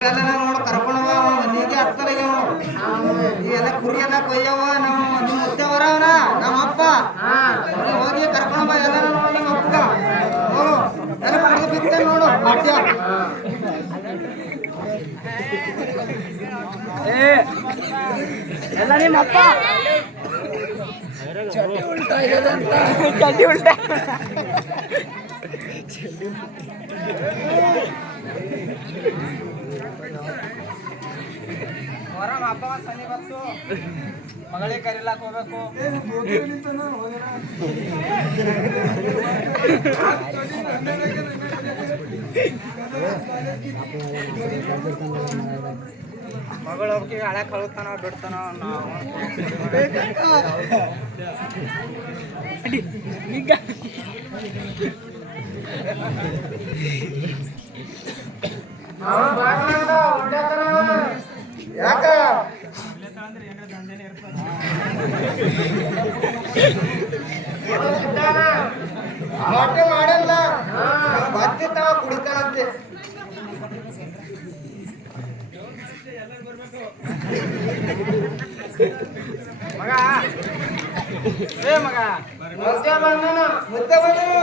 ಎಲ್ಲ ನೋಡಿ ಕರ್ಕೊಂಡವ ಮನೆಗೆ ಹತ್ತಲಿಗೆ ಎಲ್ಲ ಕುರಿ ಎಲ್ಲ ಕೊಯ್ಯವ ನಮ್ಮ ನಿಮ್ಮ ಮುತ್ತೇವರ ಅವನ ನಮ್ಮ ಅಪ್ಪ. ಹೋಗಿ ಕರ್ಕೊಂಡವ ಎಲ್ಲ ನೋಡಿ ನಿಮ್ಮ ಅಪ್ಪ ಹೋಗು ಎಲ್ಲ ಕುಡಿದು ಬಿತ್ತೆ ನೋಡು ಪಾಠ್ಯ ಎಲ್ಲ ನಿಮ್ಮ ಅಪ್ಪ? ಚಡ್ಡಿ ಉಲ್ಟಾ. ಹೊರಮ ಹಬ್ಬ ಸನಿ ಬಂತು ಮಗಳಿಗೆ ಕರಿಲಾಕ್ ಹೋಗ್ಬೇಕು. ಮಗಳು ಹೋಗಿ ಹಳೆ ಕಳುತ್ತಾನ ಬಿಡ್ತಾನ ನಾವು ಯಾಕ ಹೊಟ್ಟೆ ಮಾಡಲ್ಲ ಬರ್ತಿರ್ತಾವ ಕುಡಿತಾನಂತೆ ಮಗ. ಏ ಮಗ. ಮುದ್ದೆ ಬಂದನು. ಮುದ್ದೆ ಬಂದನು.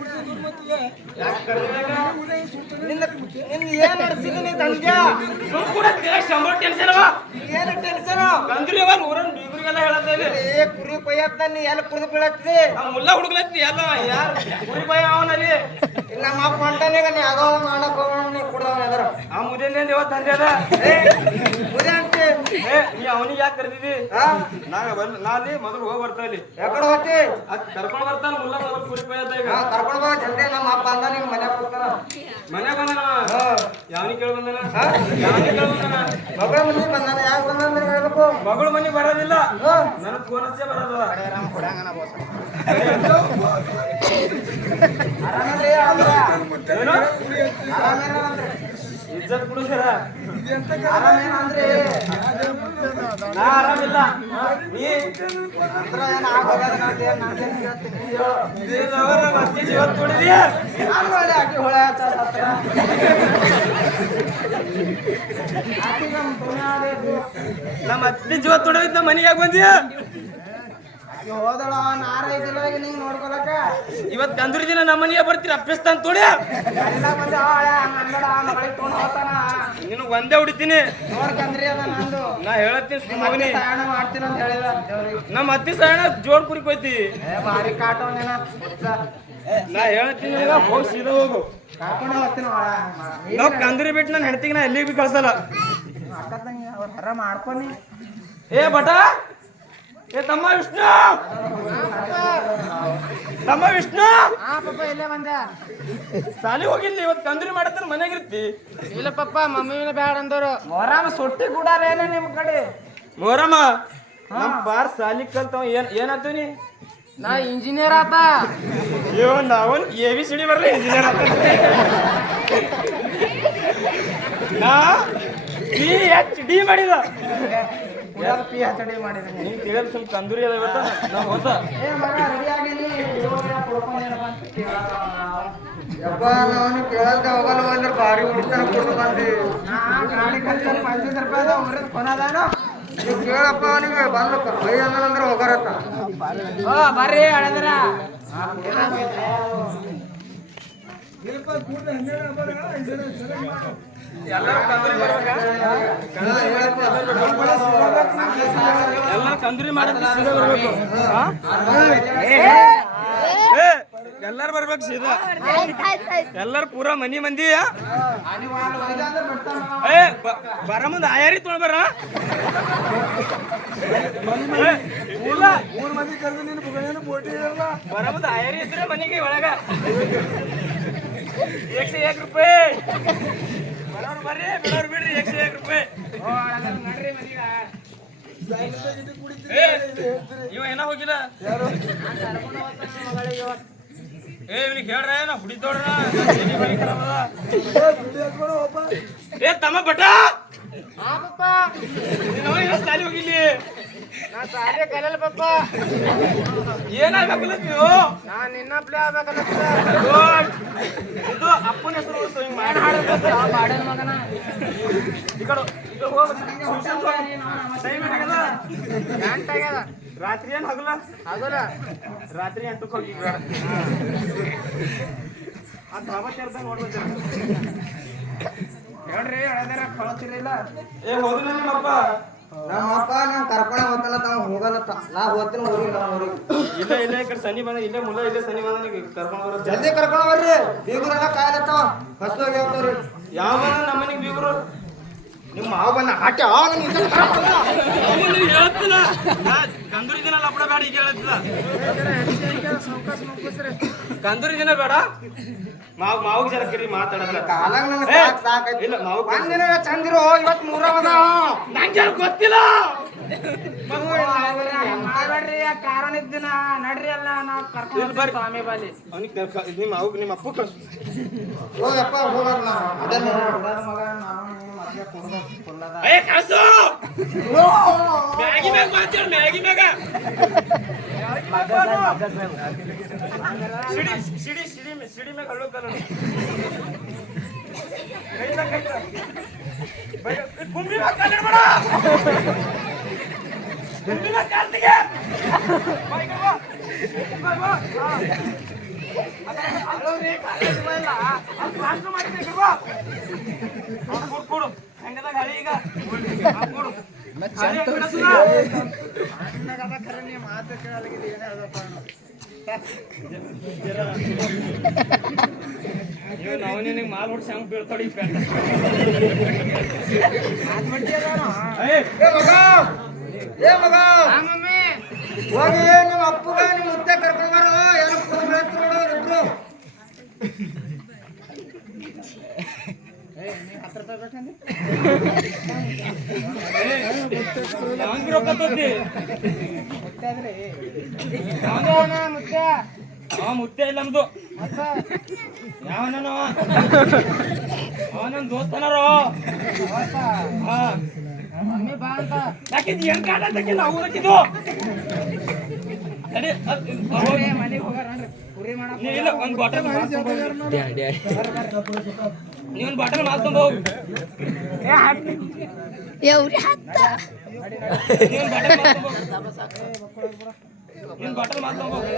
ಕೂಡ ಏನ್ ನಡ್ಸಿದೀನಿ ತಂದ್ಯಾ? ಶಂಬರ್ ಟೆನ್ಷನ್ ಅವ ಏನು ಟೆನ್ಷನ್ ಕಂದ್ರಿ ಅವ ನೂರನ್ ಬೀಗರಿಗೆಲ್ಲ ಹೇಳತ್ತೇವೆ ಏ ಕುರಿ ಕೊಯ್ಯತ್ತ ನೀ ಎಲ್ಲ ಕುಡಿದು ಬೀಳತ್ತಿ? ಮುಲ್ಲ ಹುಡುಗ್ಲತ್ತಿ ಎಲ್ಲ ಯಾರು ಕುರಿ ಬಾಯ ಅವನಲ್ಲಿ ಇಲ್ಲ ನಮ್ಮ ಅಪ್ಪ ಹೊಂಟಾನೀಗ ನೀ ಮಾಡಕ್ ಹೋಗೋಣ ನೀ ಕುಡ್ದವನ ಅದ್ರ ಆ ಮುದೇನೆ ಇವತ್ತು ತಂದೆ ಅದ ಮುದೆ ಅಂತಿ? ಏ ನೀ ಅವನಿಗೆ ಯಾಕೆ ಕರೆದಿದಿ ಹಾ ನಾ ಬಂದ್ ನಾ ಅಲ್ಲಿ ಮೊದಲು ಹೋಗಿ ಬರ್ತಾ ಇಲ್ಲಿ. ಯಾಕಡೆ ಹೋಗ್ತಿ? ಅದ್ ಕರ್ಕೊಂಡ್ ಬರ್ತಾನ ಮುಲ್ಲ ಮೊದಲು ಕುರಿ ಬಾಯದ ಈಗ. ಕರ್ಕೊಂಡು ಬಾ ಜಲ್ದಿ ನಮ್ಮ ಅಪ್ಪ ಅಂದ ನಿಮ್ ಮನೆ ಕೂತಾನ ಮನೆ ಬಂದನ ಹಾ ಯಾವನಿಗೆ ಕೇಳ ಬಂದನ ಹಾ? ಯಾವನಿಗೆ ಕೇಳ ಬಂದನ ಮಗಳ ಮನೆ ಬಂದಾನ ಯಾಕೆ ಬಂದಾನ ಹೇಳ್ಬೇಕು ಮಗಳು ಮನೆಗೆ ಬರೋದಿಲ್ಲ ಹಾ ನನ್ನ ಫೋನ್ ಹಚ್ಚೇ ಬರೋದ ಆರಾಮದ್ರಿ ಆದ್ರ ಏನು ಆರಾಮೇನಂದ್ರಿ ಕೊಡು ಸರ. ಆರಾಮೇನಂದ್ರೆ? ನಾ ಆರಾಮಿಲ್ಲ. ನೀ? ಹತ್ರ ಏನ್ ನಾನೇನ್ ಹೇಳ್ತೀನಿ ಮತ್ತೆ ನಾನ್ ಆಕಿ ಹೊಳೆ ಹಚ್ಚೋದ್ ಹತ್ರ. ನಮ್ಮ ಅತ್ತೆ ಜೀವ ತೊಡವಿದ್ದ ನಮ್ಮ ಮನೆಗೆ ಬಂದಿಯ? ಹೋದಳ ನಿಂಗ್ ನೋಡ್ಕೊಳಕ? ಗಂದ್ರ ದಿನ ನಮ್ಮ ಮನೆಗೆ ಬರ್ತೀರಿ ಅಪ್ಪಿಸ್ತಾನ ತೋಡಿ. ಎಲ್ಲ ಬಂದ ಹಳೆ ಹಂಗಂದಡ ಮಗಳಿಗೆ ತೊಗೊಂಡ್ ಹೋಗ್ತಾನ. ನಿನಗ್ ಒಂದೇ ಹೊಡಿತೀನಿ ನೋಡ್ಕಂದ್ರಿ ಅದ ನಂದು. ನಾ ಹೇಳತ್ತೀನಿ ನಿಮ್ಮ ಸುಮ್ಮನೆ ಮಾಡ್ತೀನಿ ಅಂತ ನಮ್ಮ ಅತ್ತಿ ಸಾಯಣ ಜೋಡ್ ಕುರಿ ಕೊಯ್ತಿ. ಭಾರಿ ಕಾಟವನೇನ ನಾ ಹೇಳ್ತೀನಿ ನಿನಗ ಹೋಗಿ ಸೀದಾ ಹೋಗು. ಕರ್ಕೊಂಡು ಹೋಗ್ತೀನಿ ಒಳ ನಾವ್ ಕಂದ್ರಿ ಬಿಟ್ಟು ನನ್ನ ಹೆಂಡತಿಗೆ ನಾ ಎಲ್ಲಿಗೆ ಬಿ ಕಳ್ಸಲ್ಲ. ಅಕ್ಕ ತಂಗಿ ಅವ್ರ ಹರ ಮಾಡ್ಕೊನಿ. ಏ ಬಟ ಏ ತಮ್ಮ ವಿಷ್ಣು! ತಮ್ಮ ವಿಷ್ಣು! ಹಾ ಪಪ್ಪ ಇಲ್ಲೇ ಬಂದೆ. ಸಾಲಿ ಹೋಗಿಲ್ಲ ಇವತ್ತು ತಂದ್ರಿ ಮಾಡತ್ತಾನ ಮನೆಗಿರ್ತಿ ಇಲ್ಲ ಪಪ್ಪ ಮಮ್ಮಿನ ಬ್ಯಾಡ ಅಂದರು ಮೊರಾಮ ಸೊಟ್ಟಿ ಕೂಡಾರೇನ ನಿಮ್ಮ ಕಡೆ? ಮೊರಮ್ಮ ನಮ್ಮ ಬಾರ್ ಸಾಲಿ ಕಲ್ತವ ಏನ್ ಏನಾಯ್ತು ನೀ? ನಾ ಇಂಜಿನಿಯರ್ ಆತ. ಅಯ್ಯೋ ನಾವನ್ ಎ ಬಿ ಸಿಡಿ ಬರಲಿ ಇಂಜಿನಿಯರ್ ನಾ ಪಿ ಎಚ್ ಡಿ ಮಾಡಿದ. ಪಿ ಎಚ್ ಡಿ ಮಾಡಿದ್ದೀನಿ. ತಿಳಿಯಲ್ಲ ಸ್ವಲ್ಪ ತಂದೂರಿ ಅದ ಇವತ್ತ? ಏ ಮಗ ರೆಡಿ ಆಗಿನಿ ಯಪ್ಪ ಅವನು ಕೇಳಲ್ದ ಹೋಗಲ್ಲ ಅಂದ್ರೆ ಭಾರಿ ಹುಡುಕ್ತಾನ ಕೊಟ್ಟು ಬಂದಿ. ಗಾಡಿ ಖರ್ಚು ರೂಪಾಯಿ ಅದ ಕೊನದಾನು ನೀವು ಕೇಳಪ್ಪ ಅವನಿಗೆ ಬಂದು ಬೈ ಅಂದ್ರೆ ಹೋಗರತ್ತ. ಓ ಬರ್ರಿ ಹಳದ್ರ. ಎಲ್ಲ ತಂದ್ರಿ ಮಾಡಕ್ಕೆ ಸೀದಾ. ಬರ್ಬೇಕು ಎಲ್ಲಾರು ಬರ್ಬೇಕು ಸೀದಾ. ಎಲ್ಲಾರು ಪೂರಾ ಮನಿ ಮಂದಿ ಏ ಬರ ಮುಂದೆ ಆಯಾರಿ ತೊಳ್ಬರ ಬರ ಏ, ಇಲ್ಲ ಮೂರ್ ಮಂದಿ ಕರೆದು ನೀನು ಬುಗನೇನು ಬೋಟಿ ಇರಲ್ಲ? ಬರ ಮುಂದೆ ಆಯಾರಿ ಇದ್ರೆ ಮನೆಗೆ ಒಳಗ. ಏಕ್ಸೆ ಏಕ್ ರೂಪಾಯಿ ಬರೋರು ಬರ್ರಿ ಬಿಡೋರು ಬಿಡ್ರಿ ಏಕ್ಸೆ ಏಕ್ ರೂಪಾಯಿ ಏ, ಇವ ಏನ ಹೋಗಿಲ್ಲ ಏ ಇವ್ನಿಗೆ ಹೇಳ್ರ ನಾ ಹುಡಿದೋಡ್ರ ಏ ತಮ್ಮ ಬಟ ಹಾ ಪಪ್ಪ ಅವನಿಗೆ ಸಾಲಿ ಹೋಗಿಲ್ಲಿ ನಾ ಶಾಲೆ ಕಲಿಯಲ್ಲ ಪಪ್ಪ. ಏನಾಗಬೇಕಲ್ಲ ನೀವು? ನಾ ನಿನ್ನ ಪ್ಲೇ ಆಗ್ಬೇಕಲ್ಲ ಇದು ಅಪ್ಪನ ಹೆಸರು ಉಳಿಸು ಹಿಂಗ್ ಮಾಡಿ. ಮಗನ ಈ ಕಡೆ ಈ ಕಡೆ ಹೋಗು. ಟೈಮ್ ರಾತ್ರಿ ಏನ್ ಹಗಲ? ಹಗಲ. ರಾತ್ರಿ ಎಂಟಕ್ಕೆ ಹೋಗಿ. ಆ ಧಾಬಾ ತೆರ್ದಂಗ್ ನೋಡ್ಬೇಕು. ಹೇಳ್ರಿ ಹೇಳದಾರ ಕಳತಿರ್ಲಿಲ್ಲ ಏ ಹೋದಿಲ್ಲ ನಿಮ್ಮಪ್ಪ. ನಮ್ಮ ಅಪ್ಪ ನಮ್ ಕರ್ಕೊಂಡ ಹೋಗಲ್ಲ ತಾವ ಹೋಗಲ್ಲ ನಾ ಹೋಗ್ತೀನಿ ನಾವು ಇಲ್ಲೇ ಇಲ್ಲೇ ಈ ಕಡೆ ಸನಿ ಬಂದ ಇಲ್ಲೇ ಮುಲ್ಲ ಇಲ್ಲೇ ಸನಿ ಬಂದ ನೀವು ಕರ್ಕೊಂಡು ಬರೋ ಜಲ್ದಿ ಕರ್ಕೊಂಡ್ ಬರ್ರಿ ಬೀಗುರೆಲ್ಲ ಕಾಯಲತ್ತಾವ. ಯಾವ ನಿಮ್ಮ ಮಾವನ ಬಂದ ಆಟ. ಹೇಳ್ತಿಲ್ಲ. ಗಂದೂರಿ ದಿನ ಲಪಡ ಬೇಡ ಈಗ ಹೇಳತ್ತಿಲ್ಲ ಗಂದೂರಿ ದಿನ ಬೇಡ? ಮಾವ್ ಮಾವು ಜರ ಕಿರಿ ಮಾತಾಡಲ್ಲ. ಕಾಲಾಗ ನನಗೆ ಏ, ಸಾಕ್ ಸಾಕೈತಿ ಇಲ್ಲ, ಮಾವು ಚಂದಿರು ಇವತ್ ಮೂರವದ. ನಂಗೆ ಗೊತ್ತಿಲ್ಲ. ಮಾಡ್ಬೇಡ್ರಿ ಕಾರಣ ಇದ್ದಿನ ನಡ್ರಿ ಅಲ್ಲ ನಾವ್ ಇಲ್ಲಿ ಬರ್ರಿ. ಸ್ವಾಮಿ ಬಲ್ಲಿ ಅವನಿಗೆ ನಿಮ್ಮ ಅವು ನಿಮ್ಮ ಅಪ್ಪು ಕಳ್ಸು ಹೋಗಪ್ಪ ಹೋಗಲ್ಲ ಅದನ್ನ ಮಗ ನಾವು ನೀವು ಮದ್ವೆ ಕೊಡ್ಬೇಕು, ಕೊಡ್ಲದ. ಏ ಕಳ್ಸು ಮ್ಯಾಗಿ ಮ್ಯಾಗ ಮಾತಾಡು ಮ್ಯಾಗಿ ಮ್ಯಾಗ ಸಿಡಿ ಸಿಡಿ ಸಿಡಿ ಮೇ- ಸಿಡಿ ಮ್ಯಾಗ ಹಳ್ಳು ಕಲ್ಲ ಕುಂಬಿ ಮ್ಯಾಗ ಕಾಲ್ ಇಡ್ಬೇಡ ಅವ್ನ್ ಕೊಡು, ಕೊಡು. ಹೆಂಗದ ಗಾಡಿ ಈಗ ಅವ್ನ್ ಕೊಡು. ಗಾಡಿ ಬಿಡತ್ತಿಲ್ಲ. ಇವ್ ನಾವು ನಿನಗೆ ಮಾಲ್ ಹೊಡ್ಸಿ ಹಂಗ್ ಬೀಳ್ತಾಡಿ ಪ್ಯಾಂಟ್ ಏ ಮಗ! ಹೋಗಿ ನಿಮ್ಮ ಅಪ್ಪಗ, ನಿಮ್ಮ ಮುತ್ತೆ ಕರ್ಕೊಂಡು ಬರೋ. ಏನೋ ಇಬ್ರು. ಮುತ್ತೆ ಇಲ್ಲ ನಮ್ದು. ಯಾವನವ ಅವನ ದೋಸ್ತನರೋ? ಹಾ ಮಮ್ಮಿ ಬಾ ಅಂತ ಯಾಕಿದ್ ಏನ್ ಕಾಟ ತಕ್ಕೆ ನಾವು ಹಾಕಿದ್ದು. ಮನೆಗೆ ಹೋಗಾರ ಮಾಡಕ್ ನೀ ಇಲ್ಲ ಒಂದ್ ಬಾಟಲ್ ನೀ ಒಂದ್ ಬಾಟಲ್ ಮಾಲ್ತೊಂಡ್ ಹೋಗು. ಎವ್ರಿ ಹತ್ತ. ಬಾಟಲ್ ಮಾಲ್ತೊಂಡ್ ಹೋಗು ನೀನ್ ಬಾಟಲ್ ಮಾಲ್ತೊಂಡ್ ಹೋಗು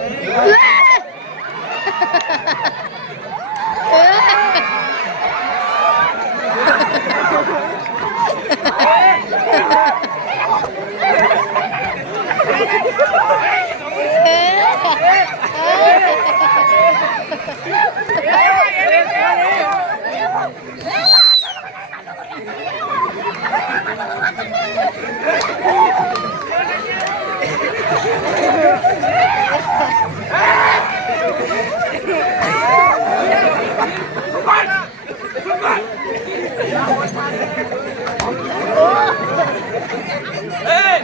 ಏಯ್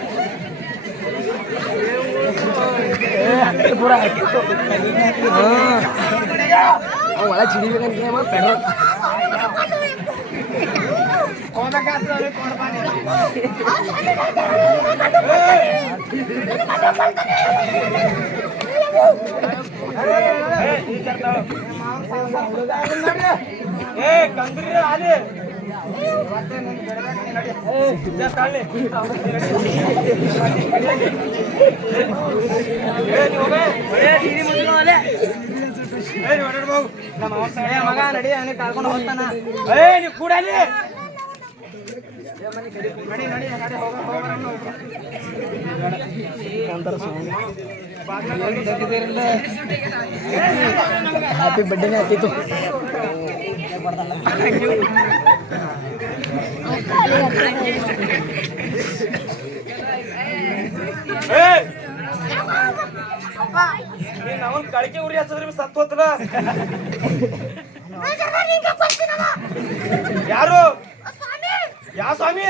ಒಳ ಚಿಡಿಬೇಕಂತ ಪೆಟ್ರೋಲ್ ಏ ಕಂದ್ರಿ ಆಲಿ ಜಾ ತಾಳಿ ಏ ನೀವು ಹೋಗೆ ಏ ನೀನು ಮುಂದೆ ಅಲೆ ಏ ನೀವು ಹೊರಡ್ ಹೋಗು ನಮ್ಮ ಅವನ್ ಸಹ ಮಗ ನಡಿ ಅವನಿಗೆ ಕರ್ಕೊಂಡು ಹೋಗ್ತಾನ ಏ ನೀವು ಕೂಡ ಅಲ್ಲಿ ನಡಿ ನಡಿ ನಡಿ ಹೋಗ ಹೋಗೋಣ ಹ್ಯಾಪಿ ಬರ್ಡೇನೆ ಆಗ್ತಿತ್ತು ಅವನ್ ಕಳಿಕೆ ಉರಿ ಹಚ್ಚದ್ರಿ ಸತ್ತು ಹೋತಲ್ಲ ಯಾರು? ಸ್ವಾಮಿ.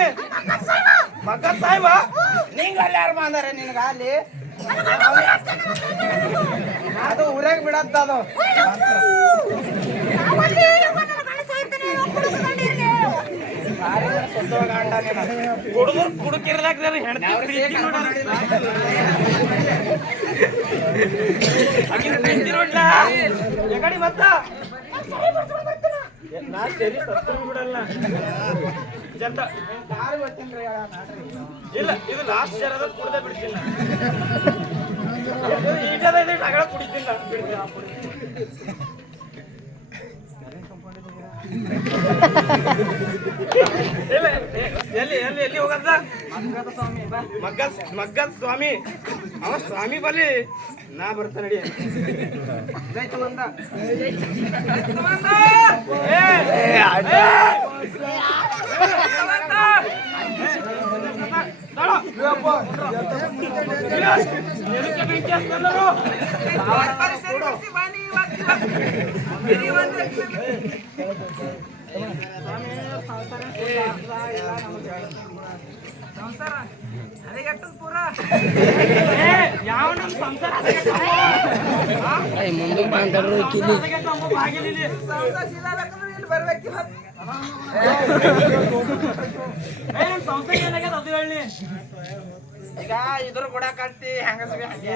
ಮಕ್ಕ ಸಾಹೇಬ? ನಿಂಗ ಅಲ್ಲಿ ಯಾರು ಬಂದಾರ ನಿನಗ ಅಲ್ಲಿ? ಅದು ಊರಾಗ ಬಿಡತ್ತ ಅದು. ಹುಡುಗರು ಕುಡುದು ಕುಡುಕಿರ್ಲಾಕ್ದಾರ ಹೆಣ್ತಿ ನೋಡ್ಲಾ? ಮತ್ತ? ಇಲ್ಲ ಇದು ಲಾಸ್ಟ್ ಜರ ಅದ ಕುಡ್ದೆ ಬಿಡ್ತೀನಿ ನಾ. ಈಟದ ಇದೆ ನಗಳ ಕುಡಿತೀನಿ ನಾ, ಬಿಡ್ತೀನಿ ಆ ಪುಡಿ. ಇಲ್ಲ, ಎ- ಎಲ್ಲಿ ಎಲ್ಲಿ ಎಲ್ಲಿ ಹೋಗದ ಮಗ್ಗ ಮಗ್ಗದ ಸ್ವಾಮಿ ಅವ ಸ್ವಾಮಿ ಬಲಿ ನಾ ಬರ್ತಾನೆ ನಡಿ ಯಾವ ನಮ್ಮ ಸಂಸಾರ ಮುಂದೆ ಮಾತಾಡ್ರು ಕಿಲಿ ಬಾಗಿಲಿಲ್ಲಿ ಏ, ನಮ್ ಸಂಸಾರ ಏನಾಗ್ಯದ ಅದು ಹೇಳಿ ಈಗ ಇದ್ರ ಕೂಡ ಕಟ್ಟಿ ಹೆಂಗಸ್ಗೆ ಹಂಗೆ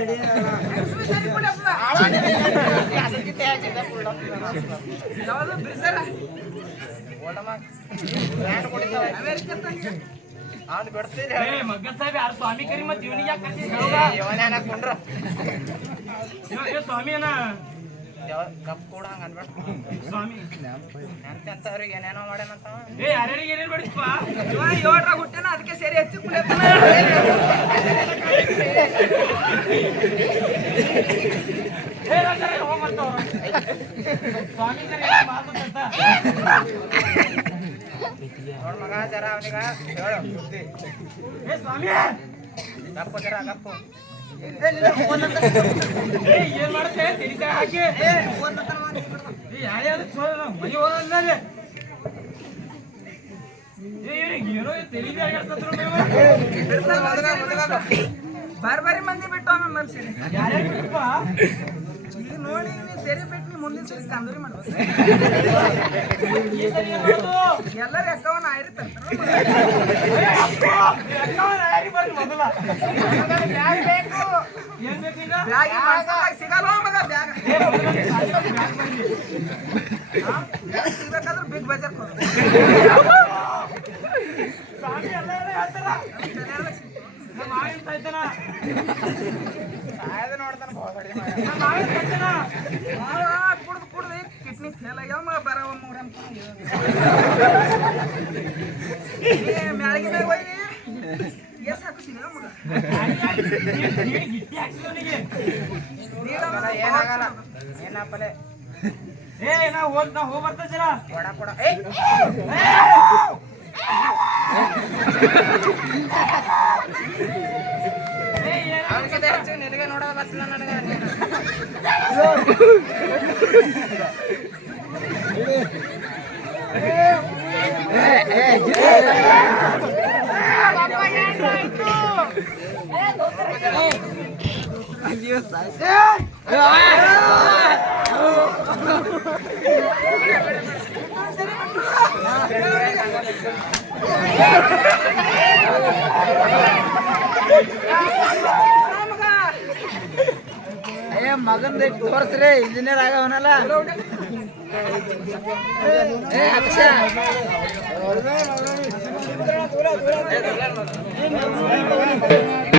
ಏ, ಮಗ್ಗ ಸಾಹೇಬ್ ಯಾರು ಸ್ವಾಮಿ ಕರಿ ಮತ್ತೆ ಇವನಿಗೆ ಯಾಕೆ ಇವ ಸ್ವಾಮಿ ಏನ ಸ್ವಾಮಿ ಏ ಯಾರ್ಯಾರಿಗೆ ಏನೇನ್ ಮಾಡಿಸ್ಪ ಅದಕ್ಕೆ ಸೇರಿ ಹೆಚ್ಚು ಏ ರಾಜರೇ, ಹೋಗ್ ಬರ್ತಾವ ಸ್ವಾಮಿ! ಕರಿ ಮಾತು ಅಂತ ಏ ಸ್ವಾಮಿ ಏ, ಏನ್ ಮಾಡುತ್ತೆ ತೆಲಿಕಾಯಿ ಹಾಕಿ ಏ ಯಾರ್ಯಾರು ಚೋಳ ಮನೆ ಹೋಗಲ್ಲ ಏ ಇವ್ರಿಗೆ ಏನೋ ತೆಲಿಗೆ ಆಗ್ಯಾಡ್ತದ್ರು ನೀವು ಬಾರಿ ಬಾರಿ ಮಂದಿ ಬಿಟ್ಟು ಮನ್ಸಿನಿ ನೋಡಿ ಸೇರಿ ಬಿಟ್ಟು ಮುಂದಿನ ಸರಿ ತಂದೂರಿ ಮಾಡ್ಬೇಕು? ಎಲ್ಲರೂ? ಬ್ಯಾಗ್ ಸಿಗಲ್ಲ ಮಗ ಬ್ಯಾಗ್ ಸಿಗ್ಬೇಕಾದ್ರೆ ಬಿಗ್ ಬಜಾರ್ ಹೋಗ್ಬೇಕು ಸ್ವಾಮಿ ಎಲ್ಲರೂ ಹೇಳ್ತಾರ. ನಮ್ಮ ಮಾವಿನ ಸಾಯ್ತಾನ. ನಮ್ಮ ಮಾವಿನ ಸಾಯ್ತಾನ. ಕುಡ್ದು ಕುಡ್ದು ಕಿಡ್ನಿ ಫೇಲ್ ಆಗ್ಯಾವ ಮಗ ಬರವ ಮೂರ ಮ್ಯಾಳಿಗೆ ಮ್ಯಾಗ ಹೋಗಿ ಎಸ್ ಹಾಕು ಸಿಗ ಮಗ ನೀನ್- ನೀನ್ ಗಿಟ್ಟಿ ಹಾಕ್ಸಿದ್ ಅವ್ನಿಗೆ. ಏನಾಗಲ್ಲ ಏ ನಾ ಹೋಗ್ ನಾ ಹೋಗ್ ಬರ್ತಾ ಜರ ಏ, ಏನ್ ನಿನಗೆ ನೋಡೋದ ಬರ್ತಲ್ಲ ನನಗೆ ಏ ಮಗನ್ ತೋರ್ಸ್ರಿ ಇಂಜಿನಿಯರ್ ಆಗವನಲ್ಲ ಏ ಅಕ್ಷ ಏ